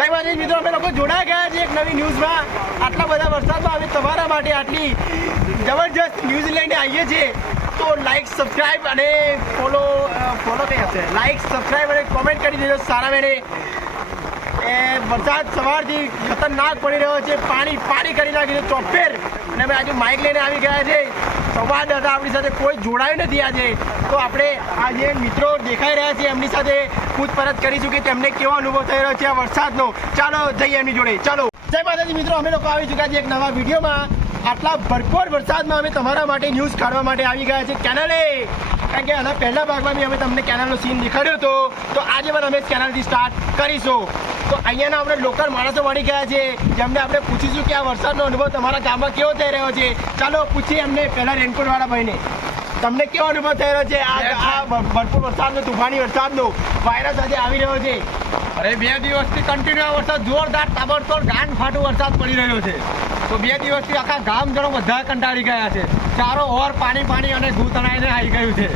જય માતાજી મિત્રો, અમે લોકો જોડાઈ ગયા છે એક નવી ન્યૂઝમાં. આટલા બધા વરસાદમાં અમે તમારા માટે આટલી જબરજસ્ત ન્યૂઝ લઈને આવીએ છીએ. તો લાઈક સબસ્ક્રાઈબ અને ફોલો કઈ હશે, લાઈક સબસ્ક્રાઈબ અને કોમેન્ટ કરી દેજો સારા મેળે. એ વરસાદ સવારથી ખતરનાક પડી રહ્યો છે, પાણી કરી નાખ્યું છે ચોફેર. અને અમે આજે માઇક લઈને આવી ગયા છે. સંવાદદાતા આપણી સાથે કોઈ જોડાયું નથી આજે. તો આપણે આજે મિત્રો દેખાઈ રહ્યા છે એમની સાથે પૂછપરછ કરીશું કે તેમને કેવો અનુભવ થઈ રહ્યો છે આ વરસાદનો. ચાલો જઈએ એમની જોડે. ચાલો. જય માતાજી મિત્રો, અમે લોકો આવી ચૂક્યા છે એક નવા વિડીયોમાં. આટલા ભરપૂર વરસાદમાં અમે તમારા માટે ન્યૂઝ કાઢવા માટે આવી ગયા છે કેનલે. કારણ કે આના પહેલા ભાગમાં બી અમે તમને કેનલનો સીન દેખાડ્યો હતો. તો આજે પણ અમે કેનલથી સ્ટાર્ટ કરીશું. તો અહીંયાના આપણે લોકલ માણસો મળી ગયા છે, જેમને આપણે પૂછીશું કે આ વરસાદનો અનુભવ તમારા ગામમાં કેવો થઈ રહ્યો છે. ચાલો પૂછીએ એમને પહેલા રેનકોટવાળા ભાઈને. તમને કેવો અનુભવ થઈ રહ્યો છે આ ભરપૂર વરસાદનો, તુફાની વરસાદનો, વાયરસ સાથે આવી રહ્યો છે? અરે 2 દિવસથી કન્ટિન્યુ વરસાદ, જોરદાર તાબડતોડ ગાંઠ ફાટું વરસાદ પડી રહ્યો છે. તો 2 દિવસથી આખા ગામ જણો બધા કંટાળી ગયા છે. ચારો ઓર પાણી અને ઘૂ તણાઈને આવી ગયું છે.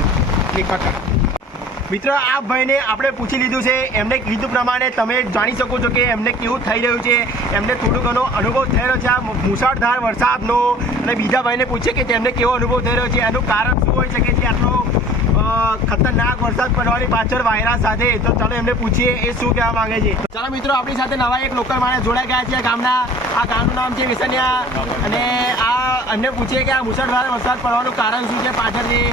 મિત્રો આ ભાઈને આપણે પૂછી લીધું છે. એમને કીધું પ્રમાણે તમે જાણી શકો છો કે એમને કેવું થઈ રહ્યું છે. એમને થોડો ઘણો અનુભવ થઈ રહ્યો છે આ મુસળધાર વરસાદનો. અને બીજા ભાઈને પૂછીએ કે તેમને કેવો અનુભવ થઈ રહ્યો છે, એનું કારણ શું હોઈ શકે છે આટલો ખતરનાક વરસાદ પડવાની પાછળ વાયરા સાથે. તો ચાલો એમને પૂછીએ એ શું કહેવા માંગે છે. ચાલો મિત્રો, આપણી સાથે નવા એક લોકલ માણસ જોડાઈ ગયા છે ગામના. આ ગામનું નામ છે વિસનિયા. અને એમને પૂછીએ કે આ મુસળધાર વરસાદ પડવાનું કારણ શું છે પાછળથી,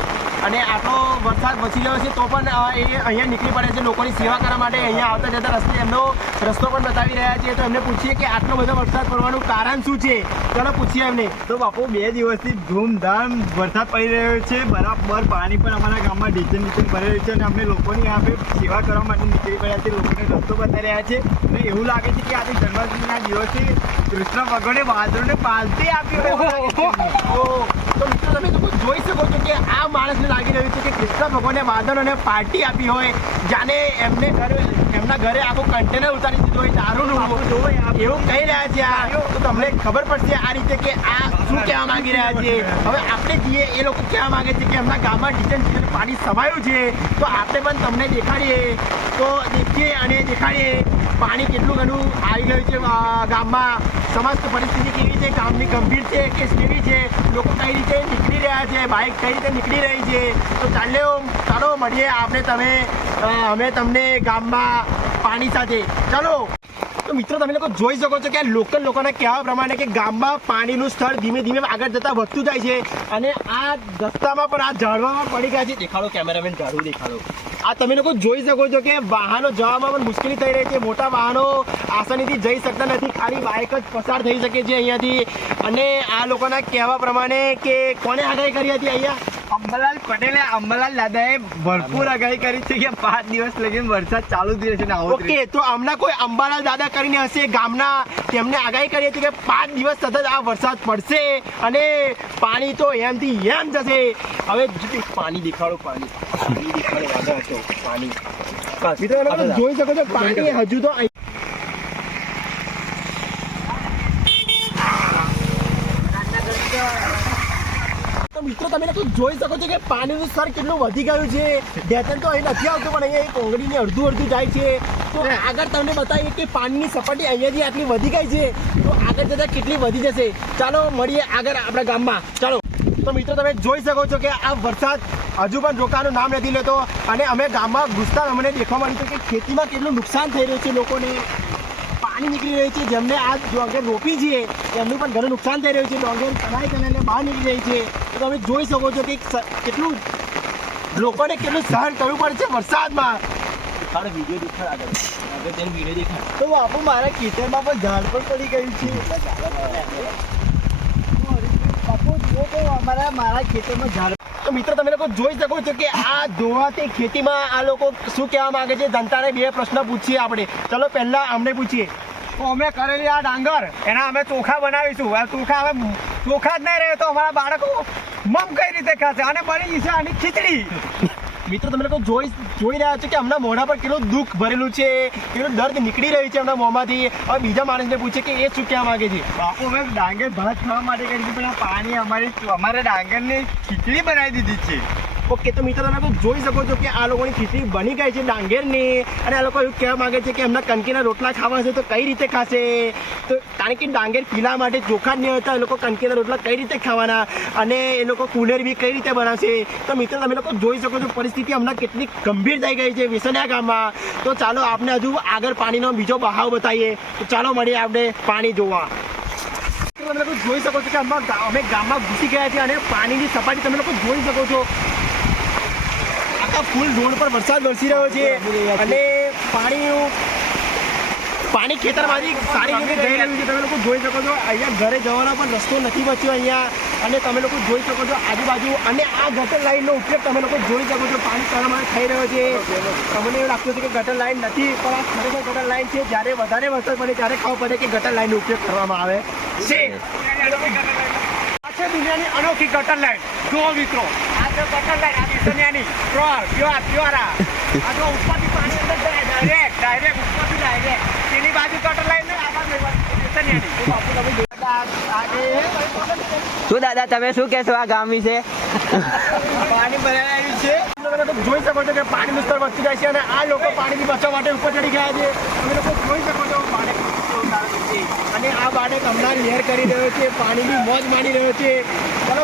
અને આટલો વરસાદ વસી રહ્યો છે તો પણ એ અહીંયા નીકળી પડે છે લોકોની સેવા કરવા માટે. અહીંયા આવતા જતા રસ્તે એમનો રસ્તો પણ બતાવી રહ્યા છે. તો એમને પૂછીએ કે આટલો બધો વરસાદ પડવાનું કારણ શું છે. ચાલો પૂછીએ એમને. તો બાપુ 2 દિવસથી ધૂમધામ વરસાદ પડી રહ્યો છે. બરાબર પાણી પણ અમારા ગામમાં ડીઝલ ભરી રહ્યું છે. અને અમે લોકોની આપણે સેવા કરવા માટે નીકળી પડ્યા છે, લોકોને રસ્તો બતાવી રહ્યા છે. અને એવું લાગે છે કે આજે જન્માષ્ટમીના દિવસે કૃષ્ણ ભગવાને વાદળોને પાલટી આપી હોય. તો મિત્રો તમે જોઈ શકો છો કે આ માણસને લાગી રહ્યું છે કે કૃષ્ણ ભગવાને વાદળોને પાર્ટી આપી હોય, જાણે એમના ઘરે આખું કન્ટેનર ઉતારી દીધું હોય દારૂનું, એવું કહી રહ્યા છે. તો તમને ખબર પડશે આ રીતે કે આ શું કહેવા માંગી રહ્યા છે. હવે આપણે જઈએ, એ લોકો કહેવા માંગે છે કે એમના ગામમાં ડીઝલ પાણી સમાયું છે. તો આપણે પણ તમને દેખાડીએ. તો દેખીએ અને દેખાડીએ પાણી કેટલું ઘણું આવી ગયું છે ગામમાં. સમસ્ત પરિસ્થિતિ કેવી છે, ગામની ગંભીર છે કે કેવી છે, લોકો કઈ રીતે નીકળી રહ્યા છે, બાઇક કઈ રીતે નીકળી રહી છે. તો ચાલો મળીએ અમે તમને ગામમાં પાણી સાથે. ચાલો. તો મિત્રો તમે લોકો જોઈ શકો છો કે આ લોકલ લોકોના કહેવા પ્રમાણે કે ગામમાં પાણીનું સ્તર ધીમે ધીમે આગળ જતાં વધતું જાય છે. અને આ રસ્તામાં પણ આ ઝાડવામાં પડી ગયા છે. દેખાડો કેમેરામેન, ઝાડવું દેખાડો. આ તમે લોકો જોઈ શકો છો કે વાહનો જવામાં પણ મુશ્કેલી થઈ રહી છે. મોટા વાહનો આસાનીથી જઈ શકતા નથી, ખાલી બાઇક જ પસાર થઈ શકે છે અહીંયાથી. અને આ લોકોના કહેવા પ્રમાણે કે કોને આગાહી કરી હતી અહીંયા? અંબાલાલ પટેલે, અંબાલાલ દાદાએ ભરપૂર આગાહી કરી છે કે 5 દિવસ લગીને વરસાદ ચાલુ જ રહેશે. ઓકે, તો હમણાં કોઈ અંબાલાલ દાદા કરીને હશે ગામના, તેમને આગાહી કરી હતી કે 5 દિવસ સતત આ વરસાદ પડશે અને પાણી તો એમથી એમ જશે. હવે પાણી દેખાડો, પાણી દેખાડો. પાણી મિત્રો તમે જોઈ શકો છો પાણી હજુ તો મિત્રો તમે લોકો જોઈ શકો છો કે પાણીનું સ્તર કેટલું વધી ગયું છે. ડેટન તો અહીં નથી આવતું, પણ અહીંયા એક ઓગળીને અડધું જાય છે. તો આગળ તમને બતાવીએ કે પાણીની સપાટી અહીંયાથી આટલી વધી ગઈ છે, તો આગળ જતાં કેટલી વધી જશે. ચાલો મળીએ આગળ આપણા ગામમાં. ચાલો. તો મિત્રો તમે જોઈ શકો છો કે આ વરસાદ હજુ પણ રોકાવાનું નામ નથી લેતો. અને અમે ગામમાં ઘૂસતા અમને દેખવા મળ્યું કે ખેતીમાં કેટલું નુકસાન થઈ રહ્યું છે. લોકોને પાણી નીકળી રહ્યું છે, જેમને આ ડોંગર રોપી છે એમનું પણ ઘણું નુકસાન થઈ રહ્યું છે. ડોંગર કલાઈને બહાર નીકળી રહી છે. તો તમે જોઈ શકો છો કે કેટલું લોકોને કેટલું સહન કરવું પડે છે વરસાદમાં. વિડીયો દેખાડ આગળ તેનું વિડીયો દેખાડ. તો બાપુ મારા ખેતરમાં પણ ઝાડ પણ પડી ગયું છે. બાપુ જુઓ તો મારા ખેતરમાં ઝાડ. તો મિત્રો તમે લોકો જોઈ શકો છો કે આ ધોવાતી ખેતીમાં આ લોકો શું કહેવા માંગે છે. જનતાને 2 પ્રશ્ન પૂછીએ આપણે. ચલો પહેલા અમને પૂછીએ. તો અમે કરેલી આ ડાંગર એના અમે ચોખા બનાવીશું. આ ચોખા હવે ચોખા જ નહીં રહે તો અમારા બાળકો મમ કઈ રીતે ખાશે, અને બની જશે આની ખીચડી. મિત્રો તમે લોકો જોઈ રહ્યા છો કે હમણાં મોઢા પર કેટલું દુઃખ ભરેલું છે, કેટલું દર્દ નીકળી રહ્યું છે હમણાં મોંમાંથી. હવે બીજા માણસને પૂછે કે એ શું કહેવા માંગે છે. બાપુ અમે ડાંગર ભાત ખાવા માટે કરી છે, પણ આ પાણી અમારે ડાંગરની ખીચડી બનાવી દીધી છે. ઓકે, તો મિત્રો તમે લોકો જોઈ શકો છો કે આ લોકોની ખીચડી બની ગઈ છે ડાંગરની, અને આ લોકો એવું કહેવા માંગે છે કે એમના કણકીના રોટલા ખાવા છે તો કઈ રીતે ખાશે? તો કારણ કે ડાંગર પીલા માટે ચોખા જ નહીં હોતા, એ લોકો કણકીના રોટલા કઈ રીતે ખાવાના, અને એ લોકો કુલેર બી કઈ રીતે બનાવશે? તો મિત્રો તમે લોકો જોઈ શકો છો પરિસ્થિતિ હમણાં કેટલી ગંભીર થઈ ગઈ છે વિસનયા ગામમાં. તો ચાલો આપણે હજુ આગળ પાણીનો બીજો બહાવ બતાવીએ. તો ચાલો મળીએ આપણે પાણી જોવા. તમે લોકો જોઈ શકો છો કે અમે ગામમાં ઘૂસી ગયા છીએ, અને પાણીની સપાટી તમે લોકો જોઈ શકો છો. આખા ફૂલ રોડ પર વરસાદ વરસી રહ્યો છે, અને પાણી ખેતરમાંથી સારી રીતે જઈ રહ્યું છે. તમે લોકો જોઈ શકો છો અહીંયા ઘરે જવાનો પણ રસ્તો નથી બચ્યો અહીંયા, અને તમે લોકો જોઈ શકો છો આજુબાજુ, અને આ ગટર લાઈનનો ઉપયોગ તમે લોકો જોઈ શકો છો પાણી તળાવમાં થઈ રહ્યો છે. તમને એવું લાગતું છે કે ગટર લાઈન નથી, પણ આ ખરેખર ગટર લાઈન છે. જ્યારે વધારે વરસાદ પડે ત્યારે ખબર પડે કે ગટર લાઈનનો ઉપયોગ કરવામાં આવે છે. આ છે દુનિયાની અનોખી ગટર લાઈન. જો મિત્રો, આ છે ગટર લાઈન, આ વિસનયાની પ્યોર આ જો ઉપરથી પાણી અંદર જાય ડાયરેક્ટ ઉપરથી ડાયરેક્ટ. તેની બાજુ ગટર લાઈન ને આ બાજુ વિસનયાની. શું દાદા તમે શું કહેશો આ ગામ વિશે? પાણી ભરાયેલું છે. તમે લોકો જોઈ શકો છો કે પાણીનું સ્તર વધતું જાય છે, અને આ લોકો પાણીથી બચવા માટે ઉપર ચડી ગયા છે. તમે લોકો જોઈ શકો છો બાળક અને આ બાળક હમણાં લહેર કરી રહ્યો છે, પાણીની મોજ માણી રહ્યો છે. ચાલો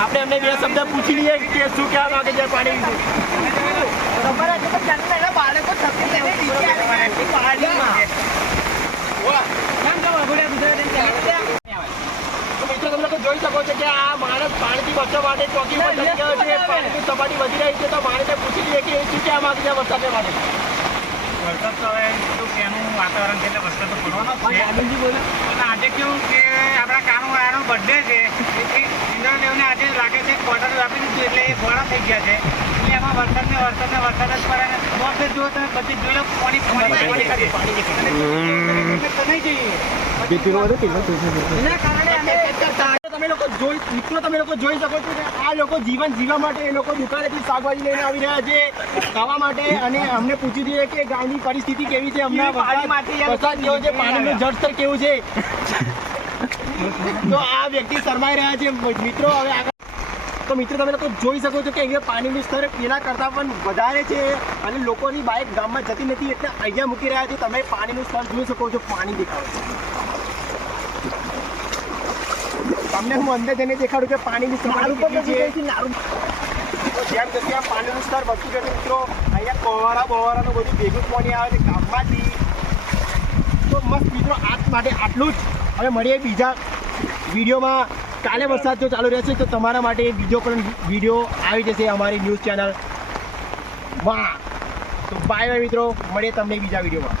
આપણે એમને બે શબ્દ પૂછી લઈએ કે શું કહેવા માંગે છે પાણી વિશે. મિત્રો તમે લોકો જોઈ શકો છો કે આ માણસ પાણીથી બચવા માટે ચોકી પર ચડી ગયો છે. પાણીની સપાટી વધી રહી છે, તો માણસને પૂછી લઈએ કે શું કહેવા માંગે છે વરસાદને માટે. વરસાદ તો હવે શું કે એનું વાતાવરણ છે એટલે વરસાદ તો પડવાનો જ છે. પણ આજે કેવું કે આપણા કાનુવાળાનો બર્થડે છે, એટલે ઇન્દ્રદેવને આજે લાગે છે ક્વાર્ટર આપી દીધું એટલે એ ઘોડા થઈ ગયા છે. એટલે એમાં વરસાદ જ પડે ને બસ જુઓ તમે પછી જોઈ લો પાણી છે. નહીં જઈએ એના કારણે અમે તમે લોકો જોઈ શકો છો કે આ લોકો જીવન જીવવા માટે એ લોકો દુકાનેથી શાકભાજી લઈને આવી રહ્યા છે ખાવા માટે, અને અમને પૂછી દઈએ કે ગામની પરિસ્થિતિ કેવી છે, હમણાં વરસાદ કેવો છે, પાણીનું જળસ્તર કેવું છે. તો આ વ્યક્તિ શરમાઈ રહ્યા છે મિત્રો. હવે આગળ તો મિત્રો તમે લોકો જોઈ શકો છો કે અહીંયા પાણીનું સ્તર પેલા કરતાં પણ વધારે છે, અને લોકોની બાઇક ગામમાં જતી નથી એટલે અહીંયા મૂકી રહ્યા છે. તમે પાણીનું સ્તર જોઈ શકો છો, પાણી દેખાડો છો. તમને હું અંદર જઈને દેખાડું કે પાણીની સપાટી કેટલી છે. તો જેમ જેમ પાણીનું સ્તર વધતું જશે મિત્રો, અહીંયા બવારાનું બધું ભેગું પાણી આવે છે ગામમાંથી. તો મસ્ત મિત્રો આજ માટે આટલું જ. હવે મળીએ બીજા વિડીયોમાં. કાલે વરસાદ જો ચાલુ રહેશે તો તમારા માટે બીજો પણ વિડીયો આવી જશે અમારી ન્યૂઝ ચેનલ માં. તો બાય મિત્રો, મળીએ તમને બીજા વિડીયોમાં.